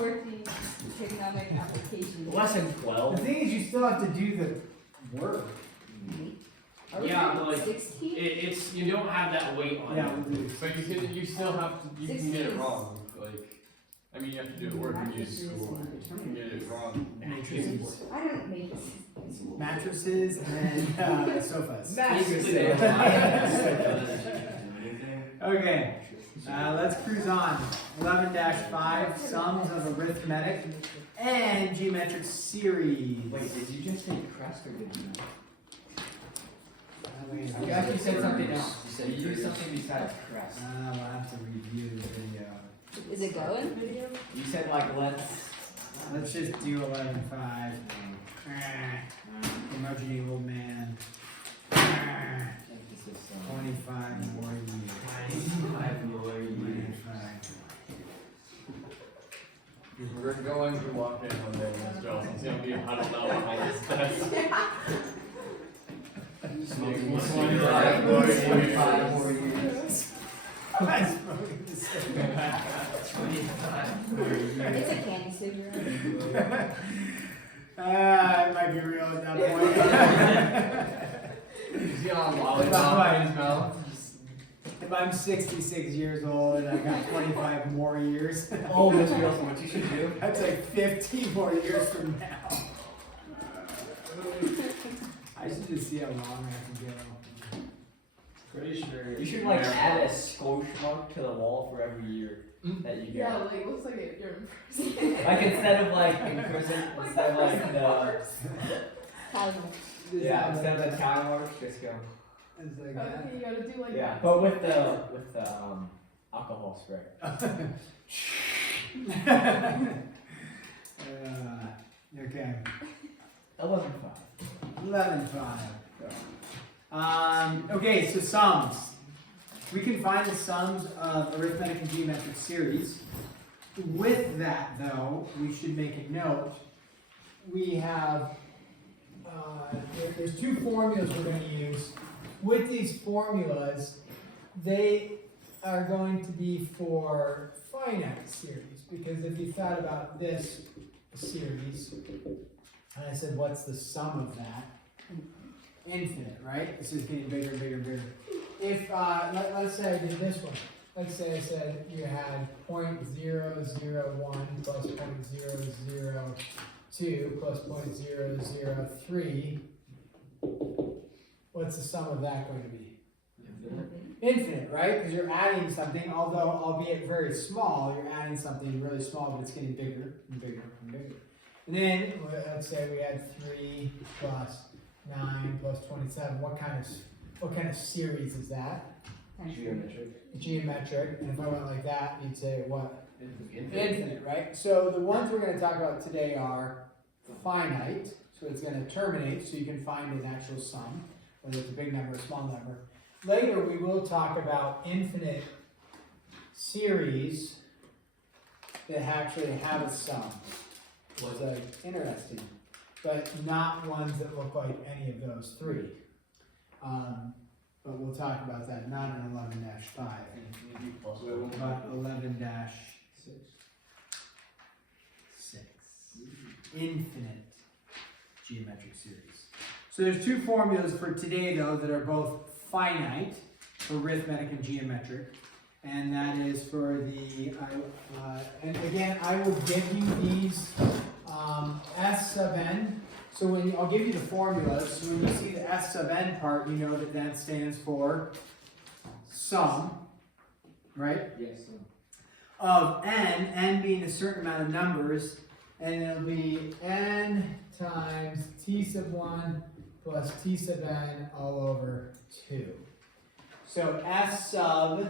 quirky trigonometric applications. Lesson 12. The thing is, you still have to do the work. Are we Yeah, doing but like, 16? it's you don't have that weight on Yeah, it. we'll do. But you still have to, you can get it 16. wrong. Like, I mean, you have to do it work when you school. You can get it wrong. Mattresses. I don't make this. Mattresses and sofas. Okay, let's cruise on. 11-5, sums of arithmetic and geometric series. Wait, did you just say crest or did you not? You actually said something else. You used something besides crest. We'll have to review the video. Is it going? Video? You said like let's. Let's just do 11-5. Imagining old man. 25 more years. 25 more years. 25. We're going to walk in one day and Joel, since he'll be huddled out behind his desk. 25 more years. 25 more years. 25 more years. It's a candy cigarette. It might be real at that point. Is he on lollipop in his mouth? If I'm 66 years old and I got 25 more years, Oh, Miss Wilson, what you should do? that's like 50 more years from now. I should just see how long I can go. Pretty sure. You should like add a squash mark to the wall for every year that you Yeah, get. like it looks like you're in prison. Like instead of like in prison, instead of like the instead of the time marks, just go. It's like Okay, you gotta do like Yeah, that. but with the alcohol spray. Okay. 11-5. 11-5. Okay, so sums. We can find the sums of arithmetic and geometric series. With that, though, we should make a note. We have, there's two formulas we're going to use. With these formulas, they are going to be for finite series, because if you thought about this series, and I said, what's the sum of that? Infinite, right? This is getting bigger and bigger and bigger. If, let's say I did this one. Let's say I said you had 0.001 plus 0.002 plus 0.003. What's the sum of that going to be? Infinite, right? Because you're adding something, although albeit very small, you're adding something really small, but it's getting bigger and bigger and bigger. And then, let's say we had 3 plus 9 plus 27. What kind of series is that? Geometric. Geometric. And if I went like that, you'd say what? Infinite. Infinite, right? So the ones we're going to talk about today are finite. So it's going to terminate, so you can find an actual sum, whether it's a big number or a small number. Later, we will talk about infinite series that actually have a sum. It's interesting, but not ones that look like any of those three. But we'll talk about that, not in 11-5. But 11-6. Infinite geometric series. So there's two formulas for today, though, that are both finite for arithmetic and geometric. And that is for the, and again, I will give you these S sub n. So when I'll give you the formulas, so when you see the S sub n part, you know that that stands for sum, right? Yes. Of n being a certain amount of numbers, and it'll be n times t sub 1 plus t sub n all over 2. So S sub,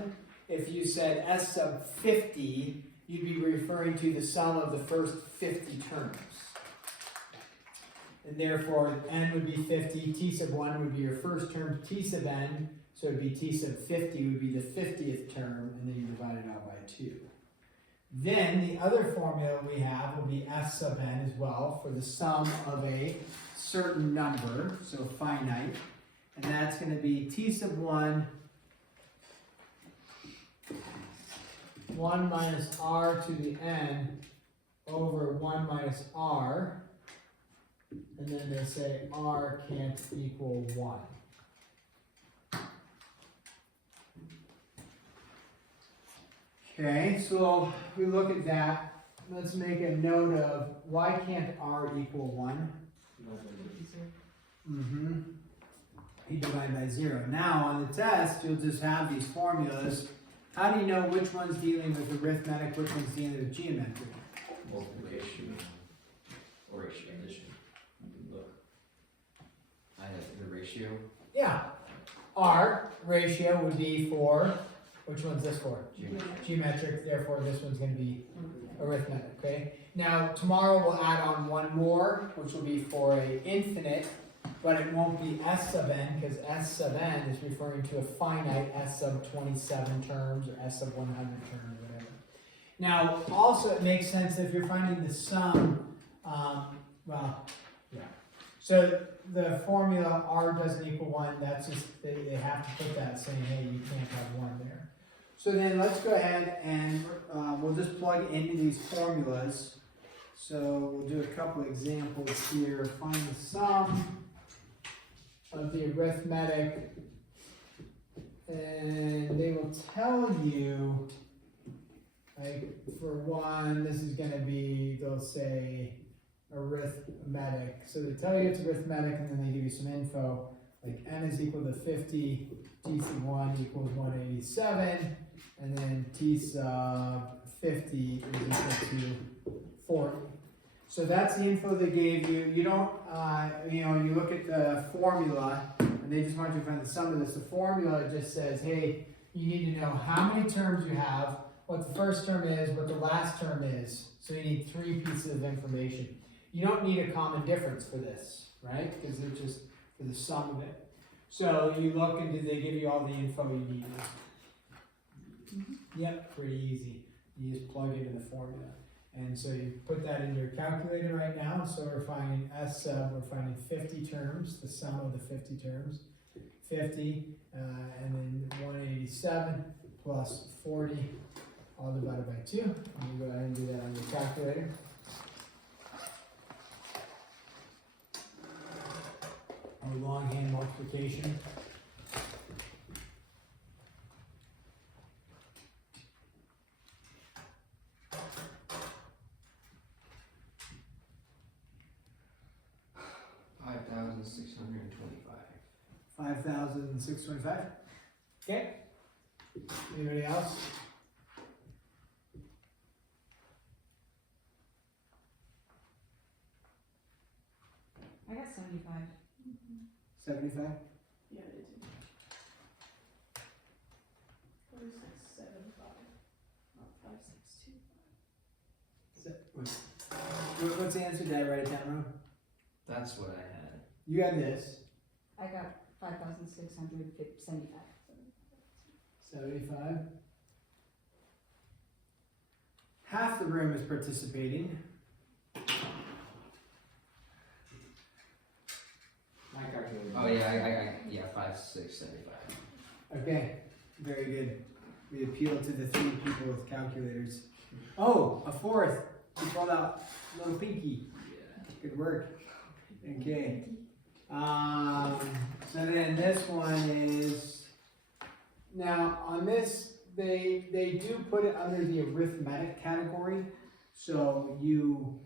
if you said S sub 50, you'd be referring to the sum of the first 50 terms. And therefore, n would be 50, t sub 1 would be your first term, t sub n, so it would be t sub 50 would be the 50th term, and then you divide it out by 2. Then the other formula we have will be S sub n as well, for the sum of a certain number, so finite, and that's going to be t sub 1 minus r to the n minus r, and then they say r can't equal 1. Okay, so if we look at that, let's make a note of why can't r equal 1? You divide by 0. Now on the test, you'll just have these formulas. How do you know which one's dealing with arithmetic, which one's dealing with geometry? Multiplication or ratio addition. Look. I have the ratio. Yeah. R ratio would be for, which one's this for? Geometric, therefore this one's going to be arithmetic, okay? Now tomorrow we'll add on one more, which will be for a infinite, but it won't be S sub n, because S sub n is referring to a finite S sub 27 terms or S sub 100 terms, whatever. Now, also it makes sense if you're finding the sum, so the formula r doesn't equal 1, that's just, they have to put that saying, hey, you can't have 1 there. So then let's go ahead and we'll just plug into these formulas. So we'll do a couple examples here. Find the sum of the arithmetic, and they will tell you, like for one, this is going to be, they'll say arithmetic. So they tell you it's arithmetic, and then they give you some info, like n is equal to 50, t sub 1 equals 187, and then t sub 50 is equal to 40. So that's the info they gave you. You don't, you look at the formula, and they just want you to find the sum of this. The formula just says, hey, you need to know how many terms you have, what the first term is, what the last term is. So you need 3 pieces of information. You don't need a common difference for this, right? Because they're just for the sum of it. So you look and did they give you all the info you need? Yep, pretty easy. You just plug into the formula. And so you put that in your calculator right now. So we're finding S sub, we're finding 50 terms, the sum of the 50 terms. 50, and then 187 plus 40, all divided by 2. And you go ahead and do that on your calculator. Or longhand multiplication. $5,625. Okay. Anybody else? I got 75. 75? Yeah, I did too. 4675. Not 5625. What's the answer? Did I write it down wrong? That's what I had. You had this. I got 5,675. 75. Half the room is participating. My calculator. Oh yeah, 5, 6, 75. Okay, very good. We appeal to the 3 people with calculators. Oh, a 4th. You called out little pinky. Yeah. Good work. Okay. So then this one is, now on this, they do put it under the arithmetic category. So you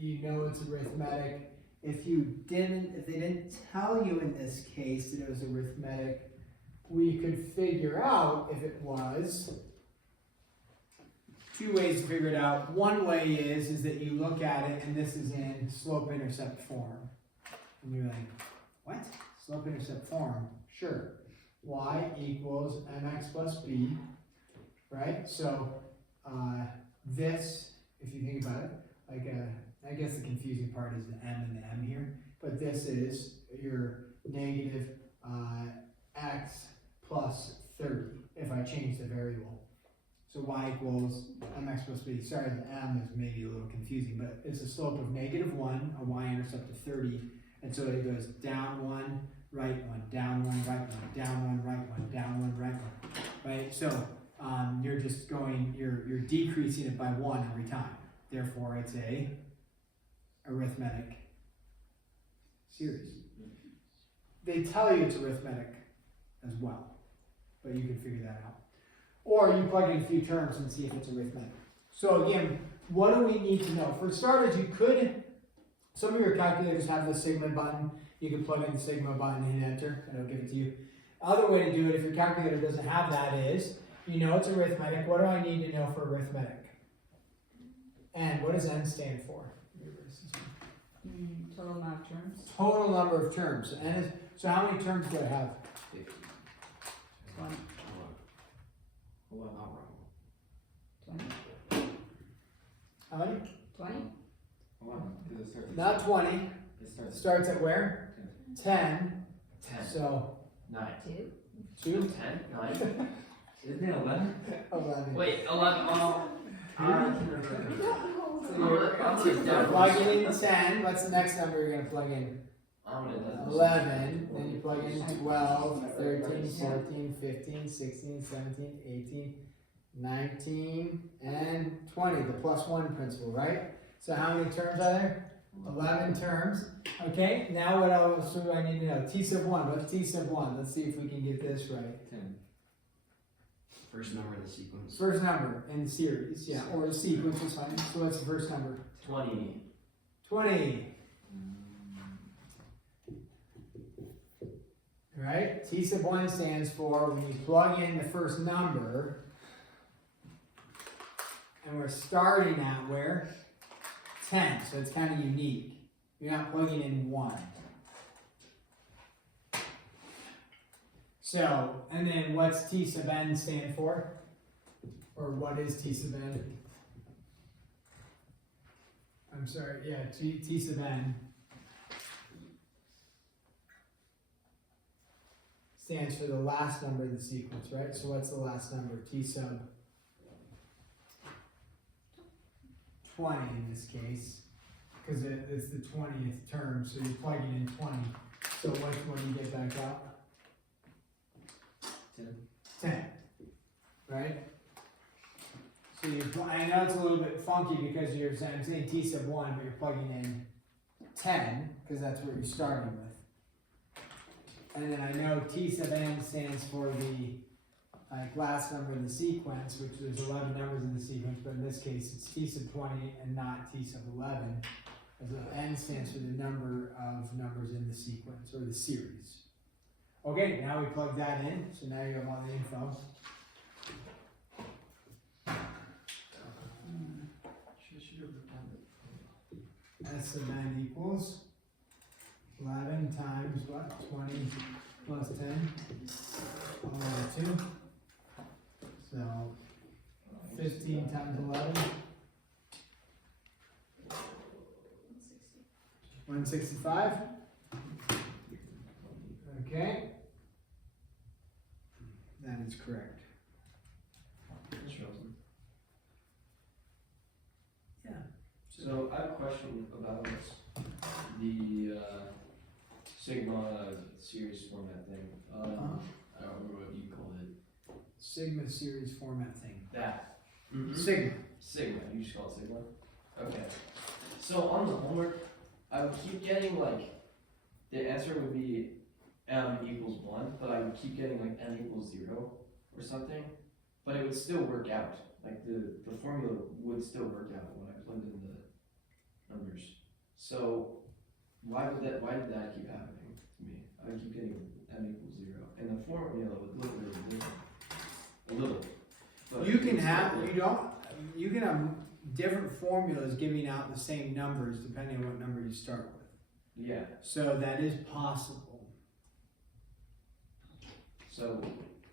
it's arithmetic. If they didn't tell you in this case that it was arithmetic, we could figure out if it was. 2 ways to figure it out. One way is that you look at it and this is in slope-intercept form. And you're like, what? Slope-intercept form? Sure. Y equals mx plus b, right? So this, if you think about it, like I guess the confusing part is the m and the m here, but this is your negative x plus 30 if I change the variable. So y equals mx plus b. Sorry, the m is maybe a little confusing, but it's a slope of -1, a y-intercept of 30, and so it goes down 1, right 1, down 1, right 1, down 1, right 1, down 1, right 1, right? So you're just going, you're decreasing it by 1 every time. Therefore, it's a arithmetic series. They tell you it's arithmetic as well, but you can figure that out. Or you plug in a few terms and see if it's arithmetic. So again, what do we need to know? For starters, you could, some of your calculators have the sigma button. You can plug in the sigma button and hit enter, and it'll give it to you. Other way to do it, if your calculator doesn't have that, is, you know it's arithmetic. What do I need to know for arithmetic? And what does n stand for? Total amount of terms. Total number of terms. N is, so how many terms do I have? 20. Well, not wrong. 20. How many? 20. Hold on, because it starts. Not 20. It starts. Starts at where? 10. 10. So 9. 2. 2. 10? 9? Isn't it 11? 11. Wait, 11. Oh. So you're plugging in 10. What's the next number you're going to plug in? 11. Then you plug in 12, 13, 14, 15, 16, 17, 18, 19, and 20. The plus 1 principle, right? So how many terms are there? 11 terms. Okay, now what else do I need to know? T sub 1. What's T sub 1? Let's see if we can get this right. 10. First number in the sequence. First number in the series, yeah, or the sequence is fine. So what's the first number? 20. 20. Right? T sub 1 stands for when you plug in the first number, and we're starting at where? 10, so it's kind of unique. You're not plugging in 1. So, and then what's T sub n stand for? Or what is T sub n? I'm sorry, yeah, T sub n stands for the last number in the sequence, right? So what's the last number? T sub 20 in this case, because it's the 20th term, so you're plugging in 20. So which one do you get back out? 10, right? So I know it's a little bit funky because I'm saying T sub 1, but you're plugging in 10, because that's what you're starting with. And then I know T sub n stands for the last number in the sequence, which there's 11 numbers in the sequence, but in this case it's T sub 20 and not T sub 11, as n stands for the number of numbers in the sequence, or the series. Okay, now we plug that in, so now you have all the info. S sub n equals 11 times what? 20 plus 10, all the way to 2. So 15 times 11. 165. Okay. That is correct. Yeah. So I have a question about the sigma series format thing. I don't remember what you called it. Sigma series format thing. That. Sigma. Sigma. You just call it sigma? Okay. So on the homework, I would keep getting like, the answer would be m equals 1, but I would keep getting like n equals 0 or something, but it would still work out. Like the formula would still work out when I plugged in the numbers. So why did that keep happening to me? I would keep getting m equals 0, and the formula would look really different. A little. But You can have different formulas giving out the same numbers depending on what number you start with. Yeah. So that is possible. So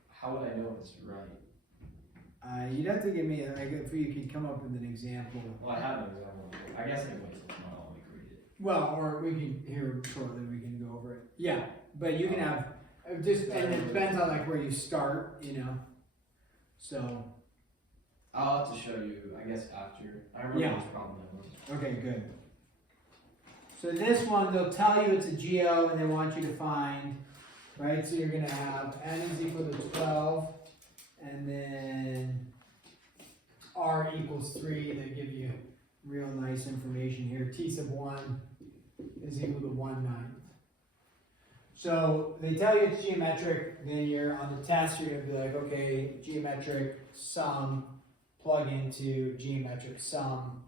how would I know it's right? You'd have to give me, if you could come up with an example. Well, I have an example. I guess I can wait till tomorrow and read it. Well, or we can, here shortly, we can go over it. Yeah, but you can have, and it depends on like where you start, you know. So. I'll have to show you, I guess, after. I remember this problem I was. Okay, good. So this one, they'll tell you it's a geo and they want you to find, right? So you're gonna have n is equal to 12, and then r equals 3. They give you real nice information here. T sub 1 is equal to 1/9. So they tell you it's geometric, then you're on the test, you're gonna be like, okay, geometric sum, plug into geometric sum,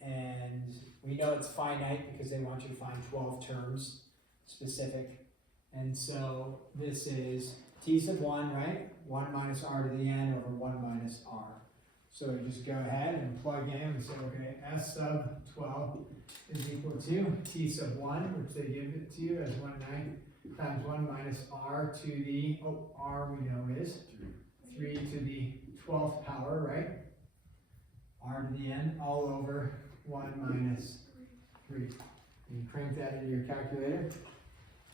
and we know it's finite because they want you to find 12 terms specific. And so this is t sub 1, right? 1 minus r to the n over 1 minus r. So you just go ahead and plug in and say, okay, s sub 12 is equal to t sub 1, which they give it to you as 1/9 times 1 minus r to the, r we know is 3 to the 12th power, right? R to the n all over 1 minus 3. You crank that into your calculator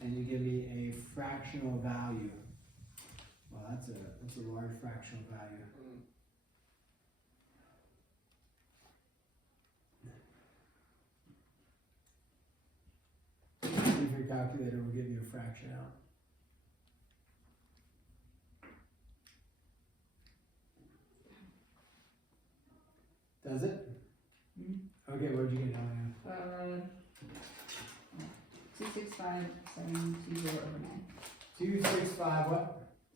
and you give me a fractional value. Well, that's a large fractional value. See if your calculator will give you a fraction out. Does it? Okay, what'd you get down there? 265,720 over 9. 265 what?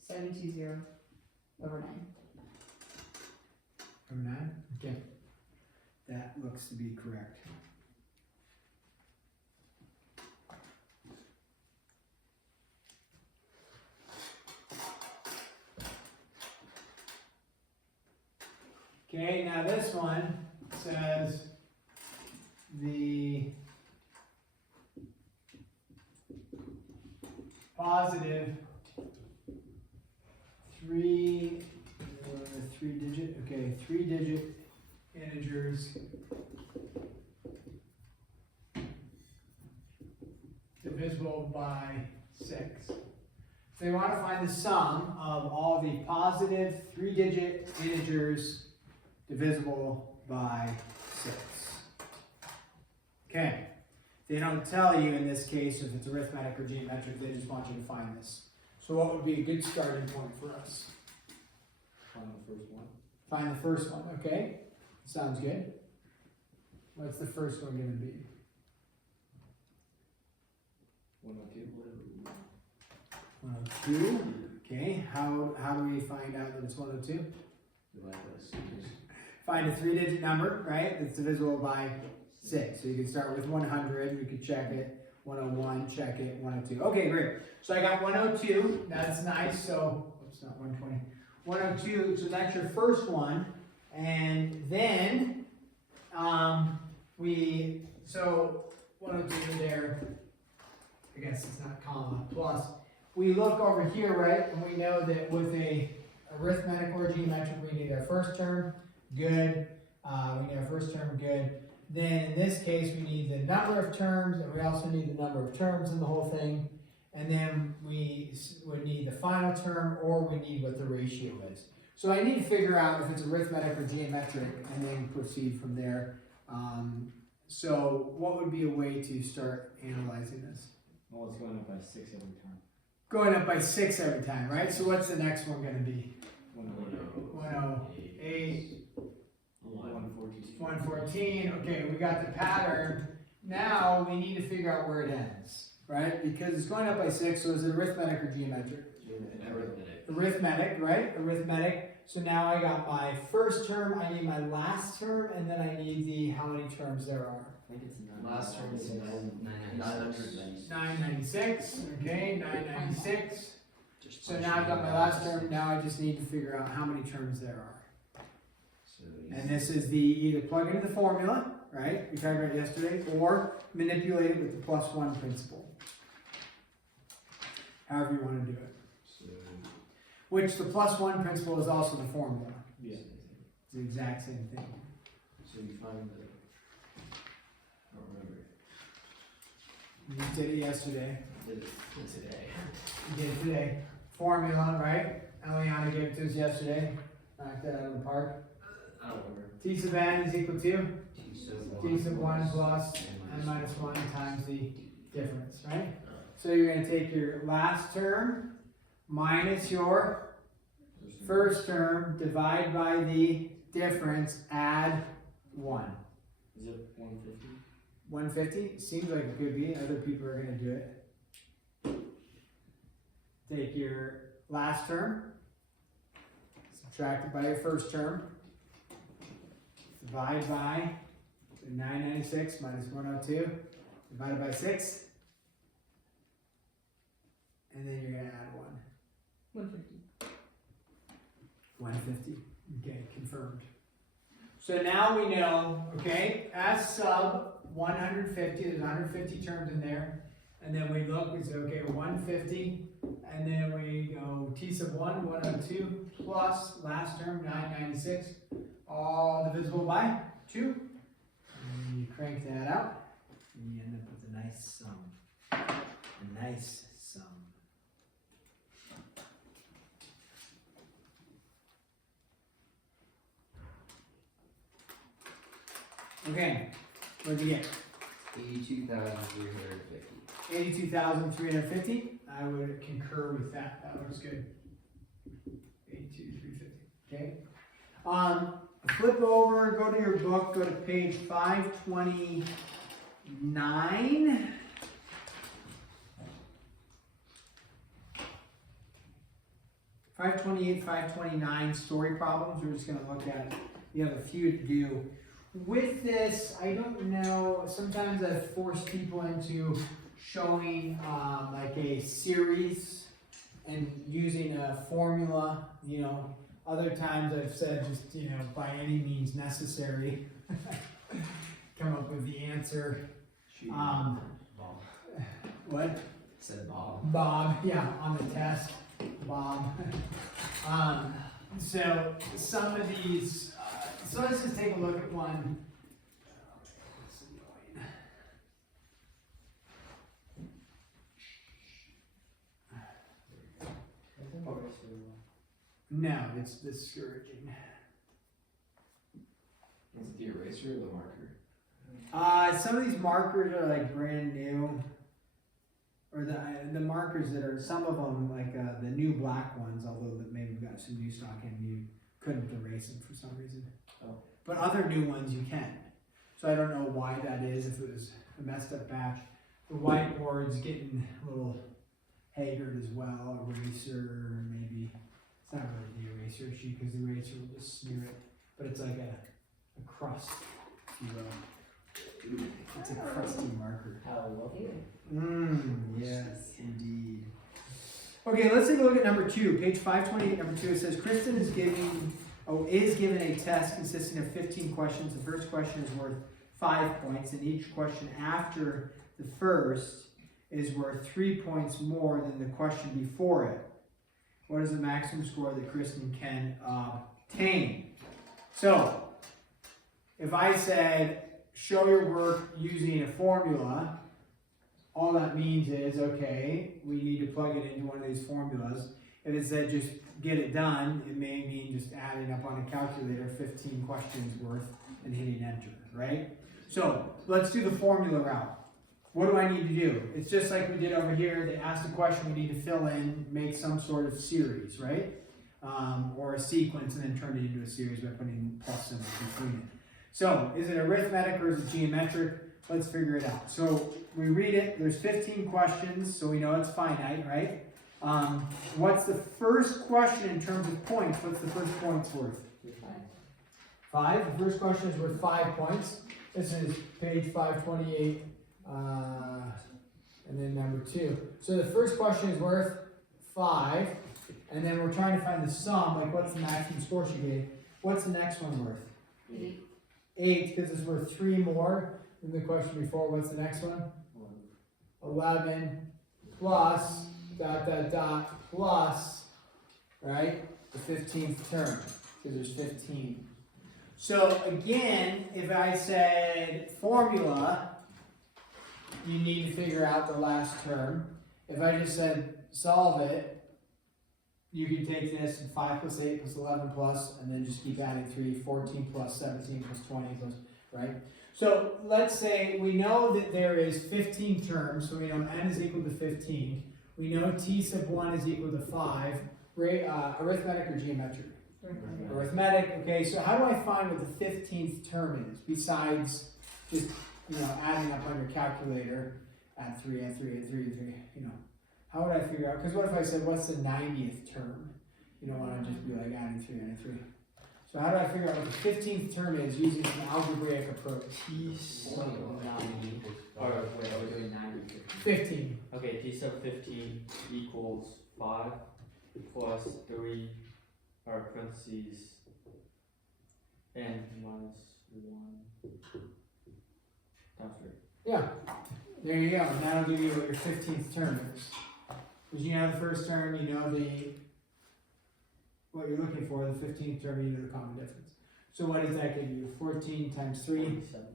720 over 9. Over 9? Okay. That looks to be correct. Okay, now this one says the positive three digit integers divisible by 6. So they want to find the sum of all the positive 3-digit integers divisible by 6. Okay. They don't tell you in this case if it's arithmetic or geometric, they just want you to find this. So what would be a good starting point for us? Find the first one. Find the first one, okay? Sounds good. What's the first one going to be? 102. 102. Okay, how do we find out that it's 102? Divide by 6. Find a 3-digit number, right? That's divisible by 6. So you can start with 100, you could check it. 101, check it. 102. Okay, great. So I got 102. That's nice. So, oops, not 120. 102. So that's your first one. And then, so 102 there. I guess it's not comma, plus. We look over here, right? And we know that with a arithmetic or geometric, we need our first term, good. We need our first term, good. Then in this case, we need the number of terms, and we also need the number of terms in the whole thing. And then we would need the final term, or we need what the ratio is. So I need to figure out if it's arithmetic or geometric, and then proceed from there. So what would be a way to start analyzing this? Well, it's going up by 6 every time. Going up by 6 every time, right? So what's the next one going to be? 108. 114. Okay, we got the pattern. Now we need to figure out where it ends, right? Because it's going up by 6, so is it arithmetic or geometric? Arithmetic, right? Arithmetic. So now I got my first term, I need my last term, and then I need the how many terms there are. I think it's 9. Last term is 996. 996. Okay, 996. So now I've got my last term. Now I just need to figure out how many terms there are. And this is the either plug into the formula, right? We talked about it yesterday, or manipulate it with the +1 principle. However you want to do it. Which the +1 principle is also the formula. Yeah. It's the exact same thing. So you find the. I don't remember. You did it yesterday. Did it today. You did it today. Formula, right? Eliana gave it to us yesterday. Knocked that out of the park. I don't remember. T sub n is equal to T sub 1 plus n minus 1 times the difference, right? So you're going to take your last term minus your First term, divide by the difference, add 1. Is it 150? 150? Seems like it could be. Other people are going to do it. Take your last term, subtract it by your first term, divide by 996 minus 102, divided by 6, and then you're going to add 1. 150. 150. Okay, confirmed. So now we know, okay, as sub 150, there's 150 terms in there, and then we look, we say, okay, 150, and then we go t sub 1, 102, plus last term, 996, all divisible by 2, and then you crank that out, and you end up with a nice sum. A nice sum. Okay, what'd you get? 82,350. 82,350. I would concur with that. That looks good. 82,350. Okay. Flip over, go to your book, go to page 529. (528, 529) story problems. We're just going to look at. You have a few to do. With this, I don't know, sometimes I've forced people into showing like a series and using a formula, you know. Other times I've said just, you know, by any means necessary, come up with the answer. Bob. What? Said Bob. Bob, yeah, on the test, Bob. So some of these, so let's just take a look at one. No, it's discouraging. Is it the eraser or the marker? Some of these markers are like brand new, or the markers that are, some of them like the new black ones, although that maybe got some new stock in, you couldn't erase them for some reason. Oh. But other new ones you can. So I don't know why that is, if it was a messed up batch. The whiteboard's getting a little haggard as well, eraser maybe. It's not really the eraser issue because the eraser will just smear it, but it's like a crust, if you will. It's a crusty marker. Hello. Yes, indeed. Okay, let's take a look at number 2, page 528, number 2. It says Kristen is given a test consisting of 15 questions. The first question is worth 5 points, and each question after the first is worth 3 points more than the question before it. What is the maximum score that Kristen can obtain? So, if I said, show your work using a formula, all that means is, okay, we need to plug it into one of these formulas. If it said just get it done, it may mean just adding up on a calculator 15 questions worth and hitting enter, right? So, let's do the formula route. What do I need to do? It's just like we did over here. They asked a question, we need to fill in, make some sort of series, right? Or a sequence, and then turn it into a series by putting plus symbols between it. So, is it arithmetic or is it geometric? Let's figure it out. So, we read it. There's 15 questions, so we know it's finite, right? What's the first question in terms of points? What's the first points worth? 5. The first question is worth 5 points. This is page 528. And then number 2. So the first question is worth 5, and then we're trying to find the sum, like what's the maximum score she gave. What's the next one worth? 8. 8, because it's worth 3 more than the question before. What's the next one? 11 plus plus, right? The 15th term, because there's 15. So again, if I said formula, you need to figure out the last term. If I just said solve it, you can take this and 5 plus 8 plus 11 plus, and then just keep adding 3, 14 plus 17 plus 20 plus, right? So let's say we know that there is 15 terms, so we know n is equal to 15. We know t sub 1 is equal to 5. Arithmetic or geometric? Arithmetic, okay, so how do I find what the 15th term is, besides just, adding up on your calculator, add 3, add 3, add 3, add 3, how would I figure out, because what if I said, what's the 90th term? You don't want to just be like adding 3, adding 3. So how do I figure out what the 15th term is using an algebraic approach? T sub 9 or wait, are we doing 90? 15. Okay, T sub 15 equals 5 plus 3, or parentheses, n minus 1 times 3. Yeah, there you go, and that'll give you what your 15th term is. Because you know the first term, you know what you're looking for, the 15th term, you know the common difference. So what does that give you? 14 times 3? 47.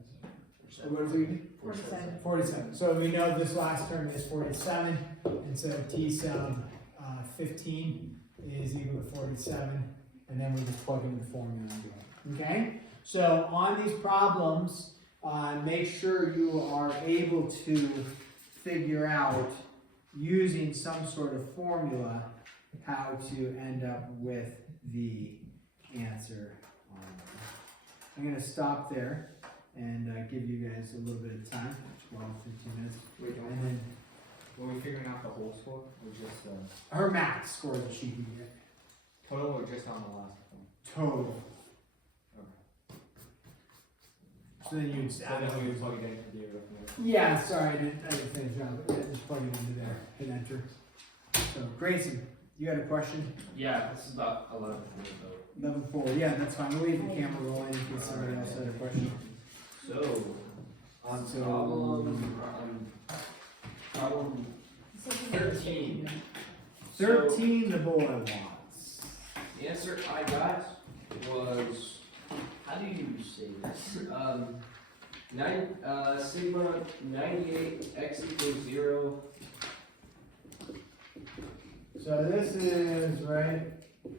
So what does it give you? 47. 47. So we know this last term is 47, and so T sub 15 is equal to 47, and then we just plug in the formula and do it. Okay? So on these problems, make sure you are able to figure out, using some sort of formula, how to end up with the answer. I'm going to stop there and give you guys a little bit of time, 12, 15 minutes. Wait, And then were we figuring out the whole score, or just her max score that she can get. total, or just on the last one? Total. Okay. So then you just So add then up. we would plug it into the arithmetic. Yeah, sorry, I didn't finish up. Yeah, just plug it into there, hit enter. So, Grayson, you had a question? Yeah, this is about 11 though. Level 4, yeah, that's fine. We'll leave the camera rolling in case somebody else had a question. So, on So- problem 13. 13 the boy wants. The answer I got was, how do you say this? Sigma 98 x equals 0. So this is, right,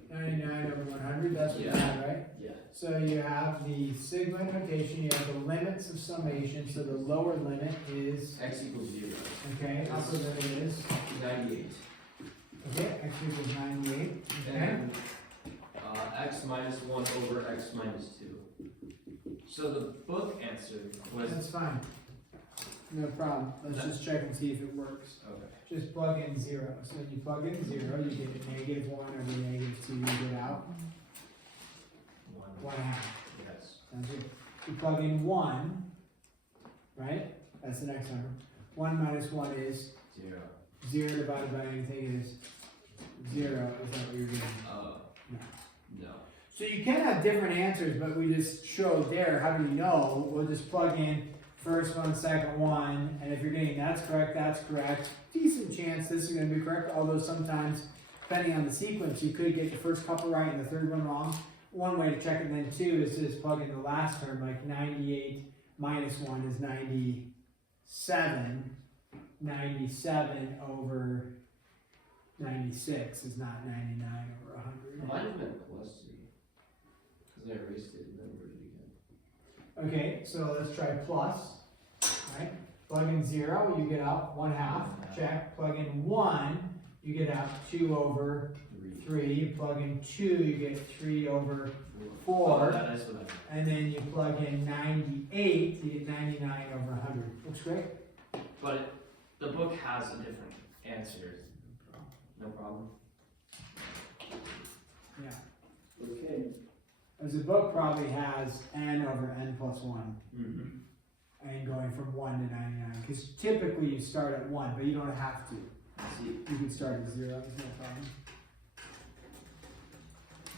99 over 100, that's what you Yeah. had, right? Yeah. So you have the sigma notation, you have the limits of summation, so the lower limit is, X equals 0. okay, upper limit is, 98. okay, x equals 98, okay? And x minus 1 over x minus 2. So the book answer was, That's fine. No problem, let's just check and see if it works. okay. Just plug in 0, so when you plug in 0, you get a negative 1 over negative 2, you get out 1 half. Yes. Sounds good. You plug in 1, right? That's the next number. 1 minus 1 is 0. 0 divided by anything is 0. Is that what you're getting? No. So you can have different answers, but we just showed there. How do we know? We'll just plug in first one, second one, and if you're getting that's correct. Decent chance this is going to be correct, although sometimes, depending on the sequence, you could get the first couple right and the third one wrong. One way to check it then too is just plug in the last term, like 98 minus 1 is 97. 97 over 96 is not 99 over 100. Might have been plus 3. Because I erased it and then wrote it again. Okay, so let's try plus, right? Plug in 0, you get out 1 half, check. Plug in 1, you get out 2 over 3. Plug in 2, you get 3 over 4. That is what I And then you plug in 98, you get 99 over 100. Looks great. But the book has a different answer. No problem. Yeah. Okay. As the book probably has n over n plus 1. Mm-hmm. And going from 1 to 99. Because typically you start at 1, but you don't have to. See, You can start at 0, there's no problem.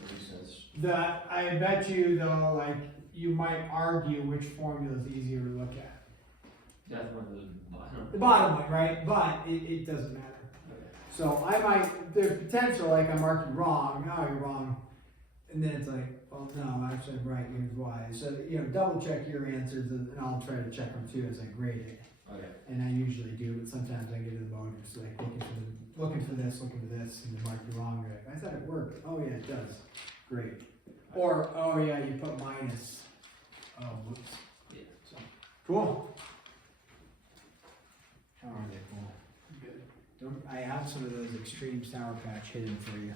what he says. I bet you though, like, you might argue which formula is easier to look at. Definitely the bottom. The bottom one, right? But it doesn't matter. Okay. So I might, there's potential, like I marked you wrong, oh, you're wrong. And then it's like, well, no, actually I'm right, here's why. So, double check your answers and I'll try to check them too as I grade it. Okay. And I usually do, but sometimes I get to the bonus, like looking for this, and you mark you wrong, right? I thought it worked. Oh yeah, it does. Great. Or, oh yeah, you put minus. Oh, whoops. Yeah. So, cool. How are they cool? Good. I have some of those extreme Sour Patch hidden for you.